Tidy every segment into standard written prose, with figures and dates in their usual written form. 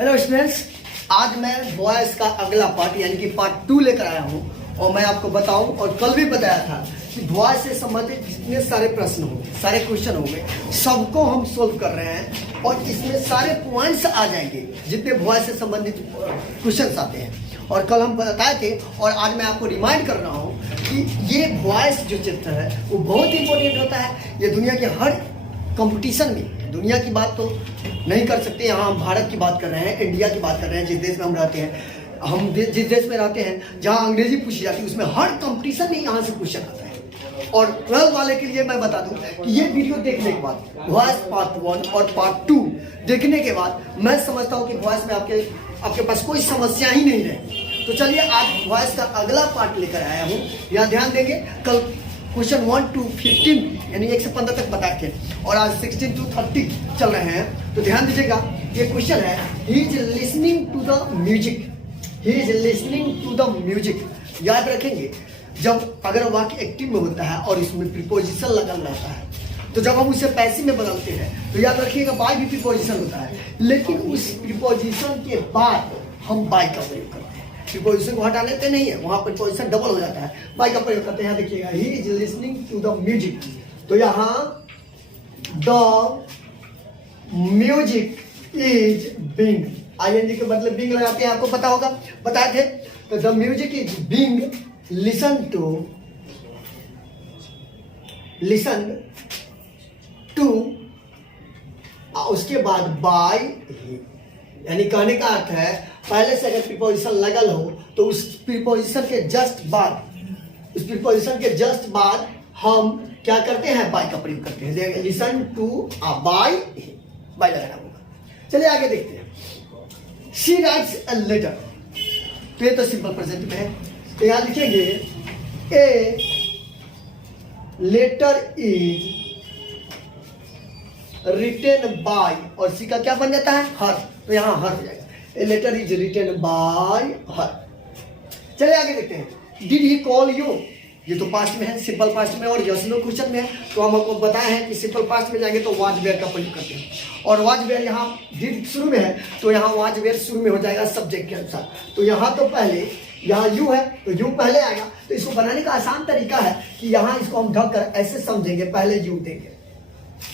Hello students, आज मैं voice का अगला पार्ट यानी कि पार्ट 2 लेकर आया हूँ। और मैं आपको बताऊं और कल भी बताया था कि वॉइस से संबंधित जितने सारे प्रश्न होंगे, सारे क्वेश्चन होंगे, सबको हम सोल्व कर रहे हैं और इसमें सारे पॉइंट्स आ जाएंगे जितने वॉइस से संबंधित क्वेश्चन आते हैं। और कल हम बताए थे और आज मैं आपको रिमाइंड कर रहा हूँ कि ये वॉइस जो चैप्टर है वो बहुत इंपॉर्टेंट होता है। ये दुनिया के हर कंपटीशन में, दुनिया की बात तो नहीं कर सकते, यहाँ हम भारत की बात कर रहे हैं, इंडिया की बात कर रहे हैं, जिस देश में हम रहते हैं, हम जिस देश में रहते हैं जहाँ अंग्रेजी पूछी जाती है उसमें हर कंपटीशन में यहाँ से क्वेश्चन आता है। और 12 वाले के लिए मैं बता दूं कि ये वीडियो देखने के बाद वॉइस पार्ट 1 और पार्ट 2 देखने के बाद मैं समझता हूँ कि वॉइस में आपके पास कोई समस्या ही नहीं रहे। तो चलिए आज वॉइस का अगला पार्ट लेकर आया हूँ। यहाँ ध्यान देंगे, कल क्वेश्चन 1 to 15 यानी 1 से 15 तक बताए थे और आज 16 to 30 चल रहे हैं। तो ध्यान दीजिएगा, ये क्वेश्चन है he is listening to the music. He is listening to the music. याद रखेंगे, जब अगर वाक्य एक्टिव में होता है और इसमें प्रीपोजिशन लगल रहता है तो जब हम उसे पैसिव में बदलते हैं तो याद रखिएगा बाय भी प्रीपोजिशन होता है, लेकिन उस प्रीपोजिशन के बाद हम बाय का प्रयोग करते हैं। प्रीपोजिशन को हटा लेते नहीं है, वहां पर प्रीपोजिशन डबल हो जाता है, बाय का प्रयोग करते हैं। यहाँ देखिएगा, he is listening to the music, तो यहाँ the music is being, ING के बदले बीइंग लगाते हैं, आपको पता होगा, बताए थे। तो the music is being listen to उसके बाद बाय, यानी कहने का अर्थ है पहले से अगर प्रीपोजिशन लगल हो तो उस प्रीपोजिशन के जस्ट बाद हम क्या करते हैं, बाय का प्रयोग करते हैं। लिसन टू बाय लगाना होगा। चलिए आगे देखते हैं। शी राइट्स अ लेटर, तो ये तो सिंपल प्रेजेंट में है, तो यहां लिखेंगे a letter is written by, और सी का क्या बन जाता है, हर, तो यहां हर हो जाएगा। A letter is written by her. चलिए आगे देखते हैं। डिड ही कॉल यू, ये तो पास्ट में है, सिंपल पास्ट में, और यस नो क्वेश्चन में है, तो हम आपको बताए हैं कि सिंपल पास्ट में जाएंगे तो वाज वेयर का प्रयोग करते हैं, और वाज वेयर यहाँ डिड शुरू में है तो यहाँ वाज वेयर शुरू में हो जाएगा सब्जेक्ट के अनुसार। तो यहाँ तो पहले यहाँ यू है तो यू पहले आएगा। तो इसको बनाने का आसान तरीका है कि यहाँ इसको हम ढक कर ऐसे समझेंगे, पहले यू देंगे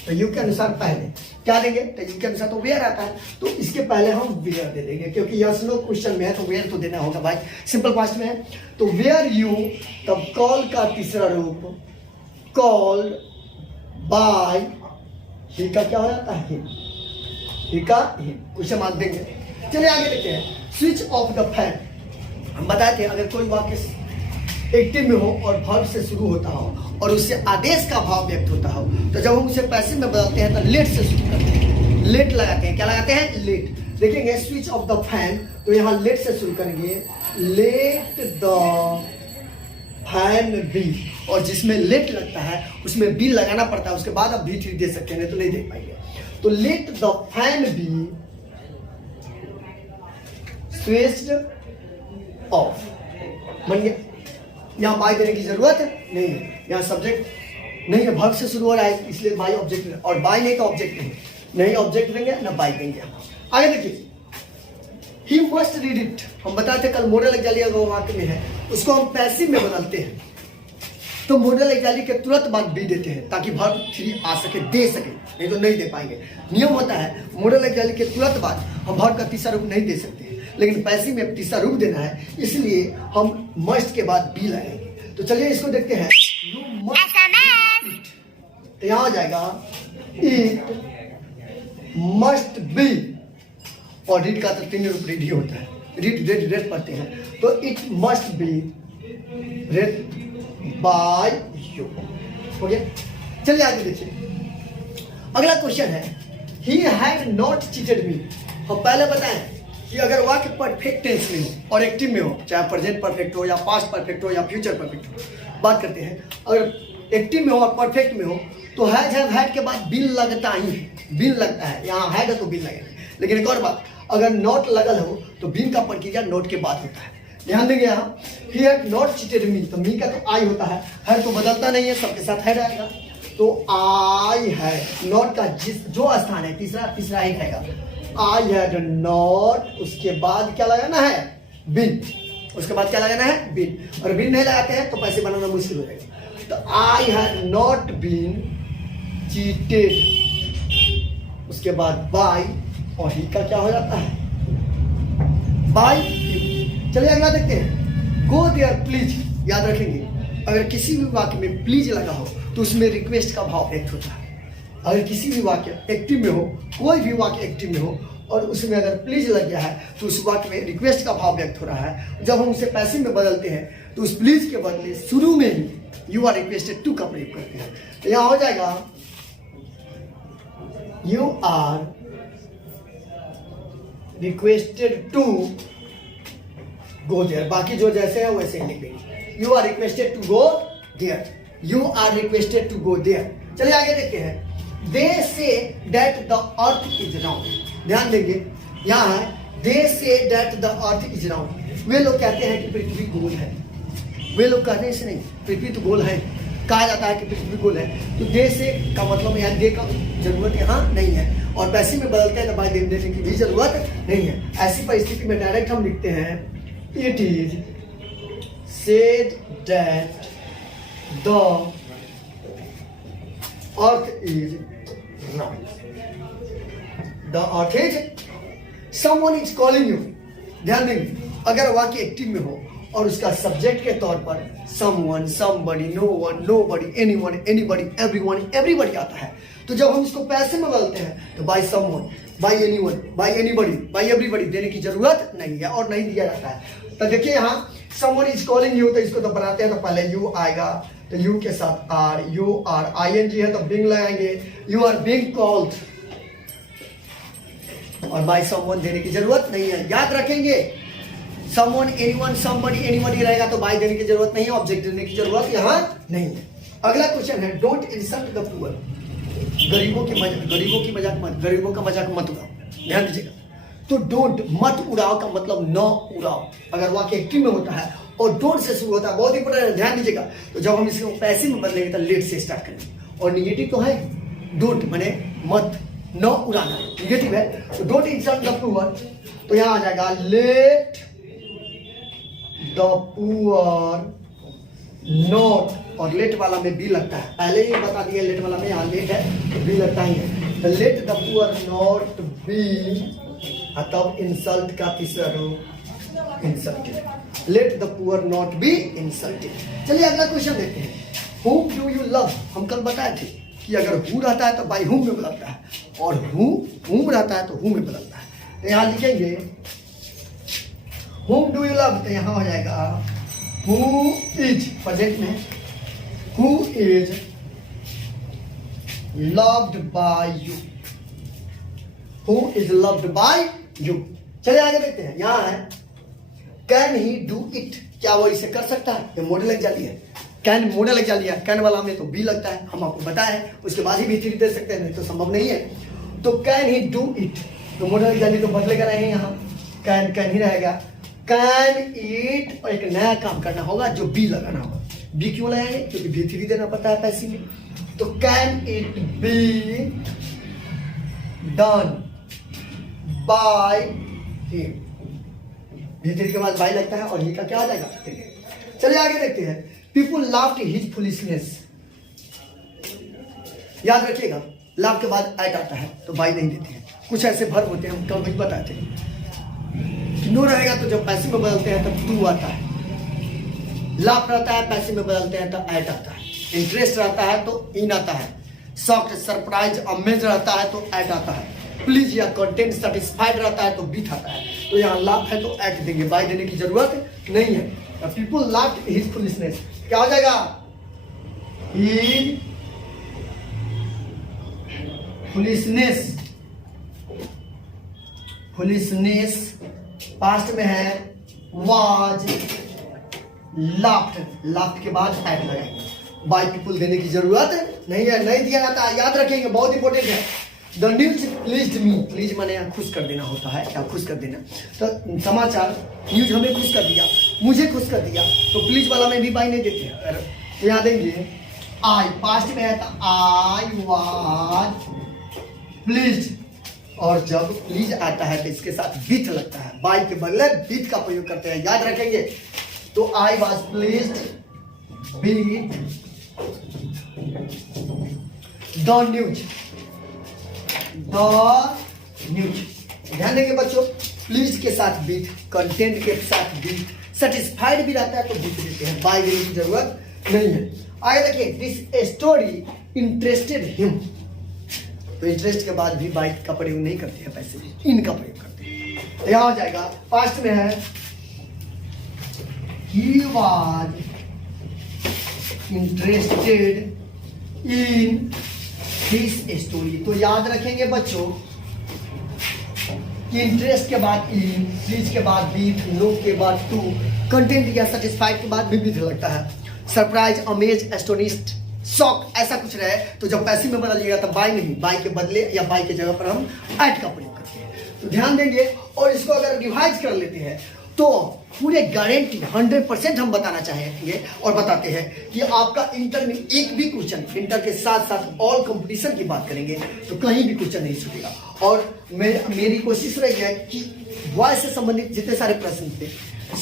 तो यू के अनुसार पहले क्या देंगे, तो यू के अनुसार तो वेयर आता है, तो इसके पहले हम वेयर दे देंगे, क्योंकि यस नो क्वेश्चन में है तो वेयर तो देना होगा भाई, सिंपल पास्ट में है। तो वेयर यू, तब कॉल का तीसरा रूप कॉल्ड बाय, ही का क्या हो जाता है, ही का ही, उसे मान देंगे। चलिए आगे देखते हैं। स्विच ऑफ द फैन, हम बताए थे अगर कोई वाक्य एक्टिव में हो और वर्ब से शुरू होता हो और उससे आदेश का भाव व्यक्त होता हो तो जब हम उसे पैसिव में बदलते हैं तो लेट से शुरू करते हैं, लेट लगाते हैं। क्या लगाते हैं, लेट। देखेंगे स्विच ऑफ द फैन, तो यहाँ लेट से शुरू करेंगे, लेट द फैन बी, और जिसमें लेट लगता है उसमें बी लगाना पड़ता है, उसके बाद आप बी दे सकते हैं, नहीं तो नहीं दे पाएंगे। तो let the fan B switched off, बन गया। यहाँ बाय देने की जरूरत नहीं है, यहाँ सब्जेक्ट नहीं है, वर्ब से शुरू हो रहा है इसलिए बाय ऑब्जेक्ट है, और बाय नहीं तो ऑब्जेक्ट नहीं ऑब्जेक्ट देंगे ना बाय देंगे। आगे देखिए, ही मस्ट रीड इट, हम बताते थे कल मॉडल एक्जाली अगर वाक्य में है उसको हम पैसिव में बदलते हैं, तो मॉडल एक्जाली के तुरंत बाद बी देते हैं ताकि वर्ब 3 आ सके, दे सके, नहीं तो नहीं दे पाएंगे। नियम होता है मॉडल एक्जाली के तुरंत बाद हम वर्ब का तीसरा रूप नहीं दे सकते, लेकिन पैसिव में तीसरा रूप देना है, इसलिए हम मस्ट के बाद बी लगाएंगे। तो चलिए इसको देखते हैं। यू मस्ट इट, तो यहाँ हो जाएगा इट मस्ट बी, और रीड का तो 3 रूप रीड ही होता है, रेड पढ़ते हैं, तो it must be read by you, हो गया। चलिए आगे देखिए। अगला क्वेश्चन है, he had not cheated me. हम पहले बताएं कि अगर वाक्य परफेक्ट टेंस में हो और एक्टिव में हो, चाहे प्रेजेंट परफेक्ट हो या पास्ट परफेक्ट हो या फ्यूचर परफेक्ट हो, बात करते हैं। अगर एक्टिव में हो और परफेक्ट में हो तो हैड के बाद बिन लगता ही है, बिन लगता है, यहाँ हैड है तो बिन लगेगा। लेकिन एक और बात, अगर नॉट लगल हो तो बिन का प्रक्रिया नोट के बाद होता है, ध्यान देंगे। यहाँ ही हैड नॉट चीटेड मी, तो मी का तो आई होता है तो बदलता नहीं है, सबके साथ हैड आएगा, तो आई है, नॉट का जो स्थान है तीसरा ही रहेगा। आई हैड नॉट, उसके बाद क्या लगाना है? बीन। उसके बाद क्या लगाना है? बीन। और बीन नहीं लगाते हैं तो पैसे बनाना मुश्किल हो जाएगा। तो I had not been cheated, उसके बाद बाय, और ही का क्या हो जाता है? बाय। चलिए अगला देखते हैं। Go there please. याद रखेंगे, अगर किसी भी वाक्य में प्लीज लगा हो तो उसमें रिक्वेस्ट का भाव व्यक्त होता है। अगर किसी भी वाक्य एक्टिव में हो, कोई भी वाक्य एक्टिव में हो और उसमें अगर प्लीज लग गया है तो उस वाक्य में रिक्वेस्ट का भाव व्यक्त हो रहा है। जब हम उसे पैसिव में बदलते हैं तो उस प्लीज के बदले शुरू में ही यू आर रिक्वेस्टेड टू का प्रयोग करते हैं। तो यहां हो जाएगा you are requested to go there. बाकी जो जैसे है वैसे ही लिखेंगे। You are requested to go there, you are requested to go there. चलिए आगे देखते हैं। They say that the earth is round. ध्यान देंगे, यहां है they say that the earth is round. वे लोग कहते हैं कि पृथ्वी गोल है। वे लोग कहते हैं इसे नहीं, पृथ्वी तो गोल है, कहा जाता है कि पृथ्वी गोल है। तो दे से का मतलब यहाँ दे का जरूरत यहाँ नहीं है, और पैसे में बदलते हैं तो बाय देने की भी जरूरत नहीं है। ऐसी परिस्थिति में डायरेक्ट हम लिखते हैं it is said that the earth is round. The earth is, someone is calling you. ध्यान देंगे, अगर वाक्य एक्टिव में हो और उसका सब्जेक्ट के तौर पर someone, somebody, no one, nobody, anyone, anybody, everyone, everybody आता है, तो जब हम इसको पैसे में बदलते हैं तो by someone, by anyone, by anybody, by everybody देने की जरूरत नहीं है और नहीं दिया जाता है। तो देखिए यहाँ समवन इज कॉलिंग यू, तो इसको तो बनाते हैं तो पहले यू आएगा, तो यू के साथ आर, यू आर, आईएनजी है तो बिंग लगाएंगे, यू आर बिंग कॉल्ड, और बाय समवन देने की जरूरत नहीं है। याद रखेंगे, समवन, एनीवन, समबडी, एनीबडी रहेगा तो बाय देने की जरूरत नहीं है, ऑब्जेक्ट देने की जरूरत यहाँ नहीं है। अगला क्वेश्चन है डोंट इंसल्ट द पुअर। गरीबों की मजाक मत, गरीबों का मजाक मत उड़ाओ। ध्यान दीजिएगा, तो डोंट मत उड़ाओ का मतलब न उड़ाओ। अगर वाक्य एक्टिव में होता है और डोंट से शुरू होता है, बहुत इंपॉर्टेंट है, ध्यान दीजिएगा। तो जब हम इसको पैसिव में बदलेंगे तो लेट से स्टार्ट करेंगे, और निगेटिव तो है डोंट माने मत, न उड़ाना निगेटिव है। तो डोंट इंसल्ट द पुअर, तो यहाँ आ जाएगा लेट द पुअर नॉट, और लेट वाला में बी लगता है, पहले ही बता दिया लेट वाला में यहाँ लेट है तो बी लगता ही है। तो let the poor not be, तब इंसल्ट का तीसरा रूप insulted. Let the poor not be insulted. चलिए अगला क्वेश्चन देखते हैं। whom do you love? हम कल बताए थे कि अगर who रहता है तो by whom में बदलता है, और whom रहता है तो who में बदलता है। तो यहाँ लिखेंगे whom do you love, तो यहाँ हो जाएगा who is, प्रेजेंट में who is loved by you, who is loved by you। चलिए आगे देखते हैं। यहाँ है कैन ही डू इट, क्या वो इसे कर सकता है? ये मॉडल एग्जाम्पल है, कैन मॉडल एग्जाम्पल है, कैन वाला में तो बी लगता है, हम आपको बताया है, उसके बाद ही भी थ्री दे सकते हैं, नहीं तो संभव नहीं है। तो कैन ही डू इट, तो मॉडल एग्जाम्पल तो बदलेगा नहीं, यहाँ कैन ही रहेगा। कैन इट, और एक नया काम करना होगा जो बी लगाना होगा। बी क्यों लगाएंगे? क्योंकि बी थ्री देना पड़ता है पैसे में। तो can it be done by him, भीतर के बाद बाय लगता है और ही का क्या आ जाएगा। चलिए आगे देखते हैं। People laughed his foolishness. याद रखिएगा, लाभ के बाद एट आता है तो बाय नहीं देते हैं। कुछ ऐसे वर्ब होते हैं, हम कल भी बताते हैं। नो रहेगा तो जब पैसे में बदलते हैं तब टू आता है। लाभ रहता है पैसे में बदलते हैं तो एट आता है। इंटरेस्ट रहता है तो इन आता है। शॉक्ड, सरप्राइज, अमेज रहता है तो एट आता है। प्लीज या कंटेंट सेटिस्फाइड रहता है तो बीट आता है। तो यहाँ लाभ है तो एट देंगे, बाय देने की जरूरत नहीं है। पीपुल लाफ्ड हिज फुलिशनेस, क्या हो जाएगा? हिज फुलिशनेस, फुलिशनेस पास्ट में है वाज लाफ्ड, लाफ्ड के बाद एट लगाएंगे। बाय पीपुल देने की जरूरत नहीं है, नहीं दिया जाता है, याद रखेंगे, बहुत इंपॉर्टेंट है। The news pleased me, please माने खुश कर देना होता है, क्या खुश कर देना। तो समाचार, न्यूज हमें खुश कर दिया, मुझे खुश कर दिया, तो प्लीज वाला में भी बाय नहीं देते हैं। तो यहाँ देंगे आई, पास्ट में है तो आई वाज प्लीज्ड और जब प्लीज आता है तो इसके साथ विथ लगता है, बाय के बदले विथ का प्रयोग करते हैं, याद रखेंगे। तो I was pleased with the news, the news. ध्यान देंगे बच्चों, प्लीज के साथ विथ, कंटेंट के साथ विथ, सेटिस्फाइड भी रहता है तो विथ देते हैं, बाय देने की जरूरत नहीं है। आगे देखिए, दिस स्टोरी इंटरेस्टेड हिम, तो इंटरेस्ट के बाद भी बाय का प्रयोग नहीं करते हैं, पैसे इनका प्रयोग करते हैं। तो यहां हो जाएगा, पास्ट में है he was interested in this story. तो याद रखेंगे बच्चों, इंटरेस्ट के बाद इन, प्लीज के बाद विथ, नो के बाद टू, कंटेंट या सेटिस्फाइड के बाद भी विथ लगता है। सरप्राइज, अमेज, एस्टोनिश्ड, शॉक, ऐसा कुछ रहे तो जब पैसिव में बदलिएगा तो बाय नहीं, बाय के बदले या बाय के जगह पर हम ऐड का प्रयोग करते हैं। तो ध्यान देंगे, और इसको अगर रिवाइज कर लेते हैं तो पूरे गारंटी 100% हम बताना चाहेंगे और बताते हैं कि आपका इंटर में एक भी क्वेश्चन, इंटर के साथ साथ ऑल कंपटीशन की बात करेंगे तो कहीं भी क्वेश्चन नहीं छूटेगा। और मेरी कोशिश रही है कि वॉइस से संबंधित जितने सारे प्रश्न थे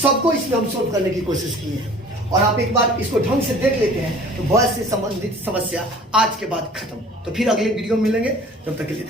सबको इसमें हम सोल्व करने की कोशिश की है, और आप एक बार इसको ढंग से देख लेते हैं तो वॉइस से संबंधित समस्या आज के बाद खत्म। तो फिर अगले वीडियो में मिलेंगे, तब तक के लिए